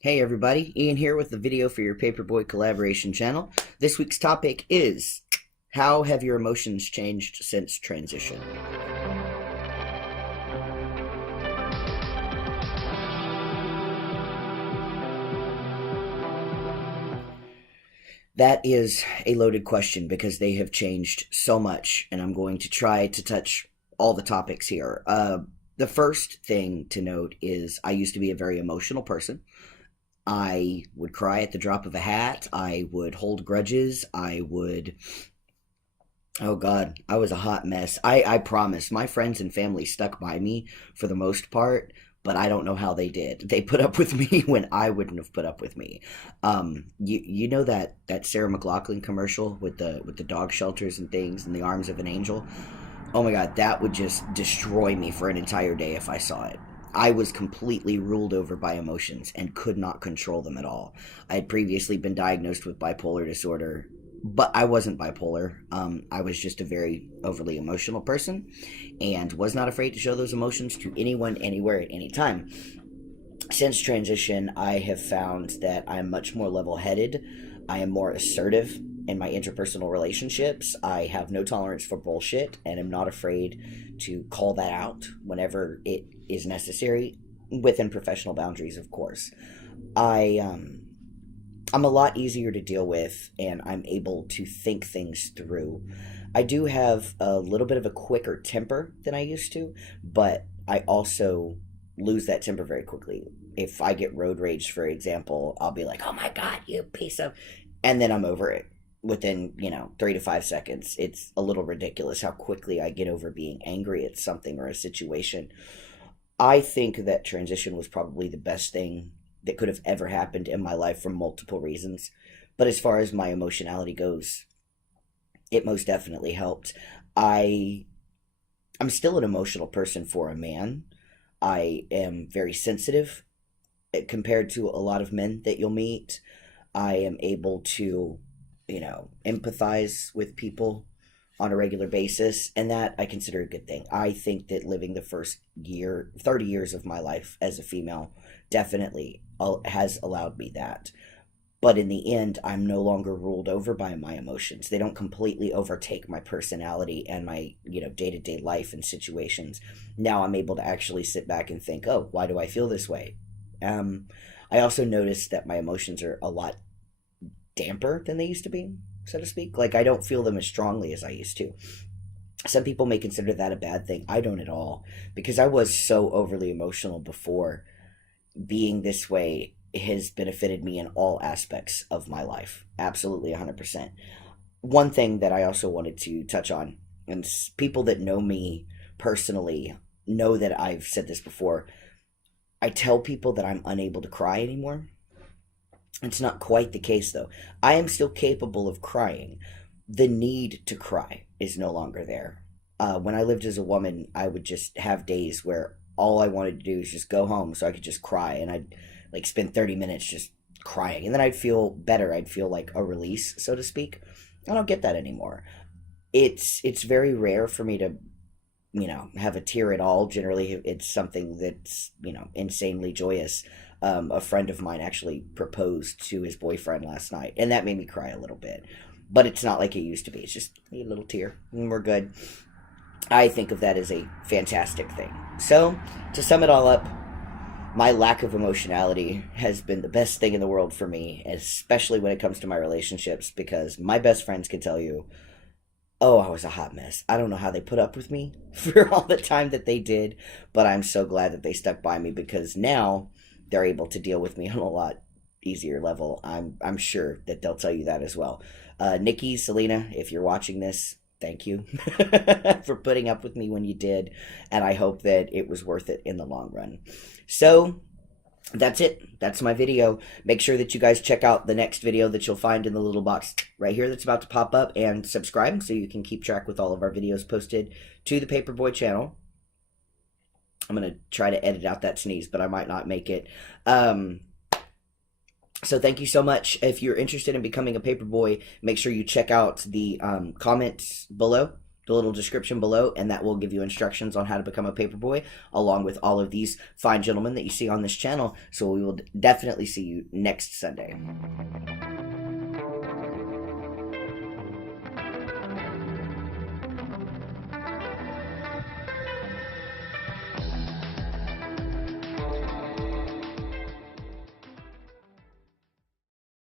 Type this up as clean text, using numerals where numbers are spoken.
Hey everybody, Ian here with the video for your Paperboy collaboration channel. This week's topic is, how have your emotions changed since transition? That is a loaded question because they have changed so much, and I'm going to try to touch all the topics here. The first thing to note is I used to be a very emotional person. I would cry at the drop of a hat. I would hold grudges. Oh God, I was a hot mess. I promise, my friends and family stuck by me for the most part, but I don't know how they did. They put up with me when I wouldn't have put up with me. You know that Sarah McLachlan commercial with the dog shelters and things and the arms of an angel? Oh my God, that would just destroy me for an entire day if I saw it. I was completely ruled over by emotions and could not control them at all. I had previously been diagnosed with bipolar disorder, but I wasn't bipolar. I was just a very overly emotional person and was not afraid to show those emotions to anyone, anywhere, at any time. Since transition, I have found that I'm much more level headed. I am more assertive in my interpersonal relationships. I have no tolerance for bullshit and am not afraid to call that out whenever it is necessary, within professional boundaries, of course. I I'm a lot easier to deal with, and I'm able to think things through. I do have a little bit of a quicker temper than I used to, but I also lose that temper very quickly. If I get road rage, for example, I'll be like, "Oh my God, you piece of," and then I'm over it within 3 to 5 seconds. It's a little ridiculous how quickly I get over being angry at something or a situation. I think that transition was probably the best thing that could have ever happened in my life for multiple reasons. But as far as my emotionality goes, it most definitely helped. I I'm still an emotional person for a man. I am very sensitive compared to a lot of men that you'll meet. I am able to, empathize with people on a regular basis, and that I consider a good thing. I think that living the first 30 years of my life as a female definitely has allowed me that. But in the end, I'm no longer ruled over by my emotions. They don't completely overtake my personality and my, day-to-day life and situations. Now I'm able to actually sit back and think, oh, why do I feel this way? Um, I also noticed that my emotions are a lot damper than they used to be, so to speak. Like, I don't feel them as strongly as I used to. Some people may consider that a bad thing. I don't at all, because I was so overly emotional before. Being this way has benefited me in all aspects of my life. Absolutely 100%. One thing that I also wanted to touch on, and people that know me personally know that I've said this before. I tell people that I'm unable to cry anymore. It's not quite the case, though. I am still capable of crying. The need to cry is no longer there. When I lived as a woman, I would just have days where all I wanted to do is just go home so I could just cry, and I'd like spend 30 minutes just crying, and then I'd feel better. I'd feel like a release, so to speak. I don't get that anymore. It's very rare for me to have a tear at all. Generally, it's something that's insanely joyous. A friend of mine actually proposed to his boyfriend last night, and that made me cry a little bit. But it's not like it used to be. It's just a little tear, and we're good. I think of that as a fantastic thing. So, to sum it all up, my lack of emotionality has been the best thing in the world for me, especially when it comes to my relationships, because my best friends can tell you, oh, I was a hot mess. I don't know how they put up with me for all the time that they did, but I'm so glad that they stuck by me, because now they're able to deal with me on a lot easier level. I'm sure that they'll tell you that as well. Nikki, Selena, if you're watching this, thank you for putting up with me when you did, and I hope that it was worth it in the long run. So that's it. That's my video. Make sure that you guys check out the next video that you'll find in the little box right here that's about to pop up, and subscribe so you can keep track with all of our videos posted to the Paperboy channel. I'm going to try to edit out that sneeze, but I might not make it. So thank you so much. If you're interested in becoming a Paperboy, make sure you check out the comments below the little description below, and that will give you instructions on how to become a paperboy, along with all of these fine gentlemen that you see on this channel. So we will definitely see you next Sunday.